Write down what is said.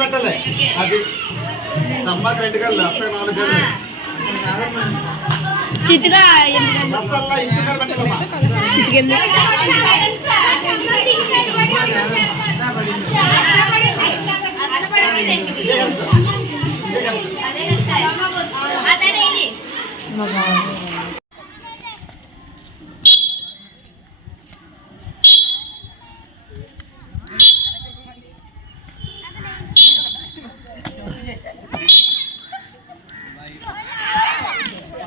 పెట్టాలి అది చమ్మాకి 2 గంటలు అత్త 4 గంటలు చిత్తుగా మసాలా ఇంటికి పెట్టాలమ్మా చిత్తుగా ఇదే